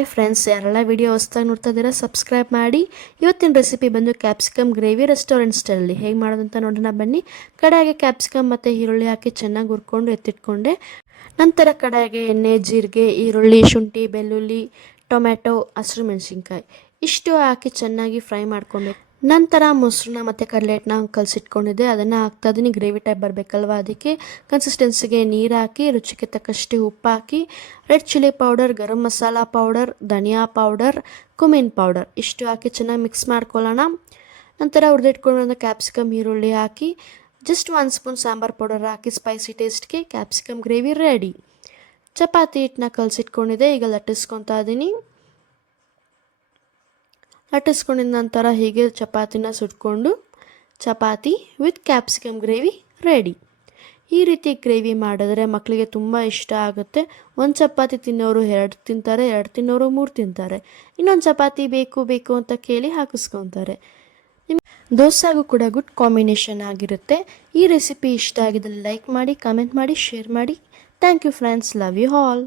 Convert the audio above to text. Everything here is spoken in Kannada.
ಹಾಯ್ ಫ್ರೆಂಡ್ಸ್, ಯಾರೆಲ್ಲ ವಿಡಿಯೋ ಹೊಸ್ದಾಗಿ ನೋಡ್ತಾ ಇದ್ದೀರಾ ಸಬ್ಸ್ಕ್ರೈಬ್ ಮಾಡಿ. ಇವತ್ತಿನ ರೆಸಿಪಿ ಬಂದು ಕ್ಯಾಪ್ಸಿಕಮ್ ಗ್ರೇವಿ ರೆಸ್ಟೋರೆಂಟ್ ಸ್ಟೈಲಲ್ಲಿ ಹೇಗೆ ಮಾಡೋದಂತ ನೋಡೋಣ ಬನ್ನಿ. ಕಡಾಯಿಗೆ ಕ್ಯಾಪ್ಸಿಕಮ್ ಮತ್ತು ಈರುಳ್ಳಿ ಹಾಕಿ ಚೆನ್ನಾಗಿ ಹುರ್ಕೊಂಡು ಎತ್ತಿಟ್ಕೊಂಡೆ. ನಂತರ ಕಡಾಯಿಗೆ ಎಣ್ಣೆ, ಜೀರಿಗೆ, ಈರುಳ್ಳಿ, ಶುಂಠಿ, ಬೆಳ್ಳುಳ್ಳಿ, ಟೊಮೆಟೊ, ಹಸಿರು ಮೆಣಸಿನ್ಕಾಯಿ ಇಷ್ಟು ಹಾಕಿ ಚೆನ್ನಾಗಿ ಫ್ರೈ ಮಾಡ್ಕೊಬೇಕು. ನಂತರ ಮೊಸರನ್ನ ಮತ್ತು ಕಡಲೆಟ್ಟನ್ನ ಕಲಸಿಟ್ಕೊಂಡಿದ್ದೆ, ಅದನ್ನು ಹಾಕ್ತಾ ಇದ್ದೀನಿ. ಗ್ರೇವಿ ಟೈಪ್ ಬರಬೇಕಲ್ವ, ಅದಕ್ಕೆ ಕನ್ಸಿಸ್ಟೆನ್ಸಿಗೆ ನೀರು ಹಾಕಿ, ರುಚಿಗೆ ತಕ್ಕಷ್ಟು ಉಪ್ಪು ಹಾಕಿ, red chilli powder, garam masala powder, ಧನಿಯಾ ಪೌಡರ್, ಕುಮಿನ್ ಪೌಡರ್ ಇಷ್ಟು ಹಾಕಿ ಚೆನ್ನಾಗಿ ಮಿಕ್ಸ್ ಮಾಡ್ಕೊಳ್ಳೋಣ. ನಂತರ ಹುರಿದಿಟ್ಕೊಂಡು ಕ್ಯಾಪ್ಸಿಕಮ್, ಈರುಳ್ಳಿ ಹಾಕಿ ಜಸ್ಟ್ 1 ಸ್ಪೂನ್ ಸಾಂಬಾರು ಪೌಡರ್ ಹಾಕಿ ಸ್ಪೈಸಿ ಟೇಸ್ಟ್ಗೆ ಕ್ಯಾಪ್ಸಿಕಮ್ ಗ್ರೇವಿ ರೆಡಿ. ಚಪಾತಿ ಹಿಟ್ಟನ್ನ ಕಲಸಿಟ್ಕೊಂಡಿದ್ದೆ, ಈಗ ಲಟ್ಟಿಸ್ಕೊತಾ ಇದ್ದೀನಿ. ಲಟ್ಟಿಸ್ಕೊಂಡಿದ ನಂತರ ಹೀಗೆ ಚಪಾತಿನ ಸುಟ್ಕೊಂಡು chapati with capsicum gravy ready. ಈ ರೀತಿ ಗ್ರೇವಿ ಮಾಡಿದ್ರೆ ಮಕ್ಕಳಿಗೆ ತುಂಬ ಇಷ್ಟ ಆಗುತ್ತೆ. ಒಂದು ಚಪಾತಿ ತಿನ್ನೋರು 2 ತಿಂತಾರೆ, 2 ತಿನ್ನೋರು 3 ತಿಂತಾರೆ. ಇನ್ನೊಂದು ಚಪಾತಿ ಬೇಕು ಅಂತ ಕೇಳಿ ಹಾಕಿಸ್ಕೊತಾರೆ. ದೋಸೆಗೂ ಕೂಡ ಗುಡ್ ಕಾಂಬಿನೇಷನ್ ಆಗಿರುತ್ತೆ. ಈ ರೆಸಿಪಿ ಇಷ್ಟ ಆಗಿದ್ದಲ್ಲಿ ಲೈಕ್ ಮಾಡಿ, ಕಮೆಂಟ್ ಮಾಡಿ, ಶೇರ್ ಮಾಡಿ. Thank you friends, love you all.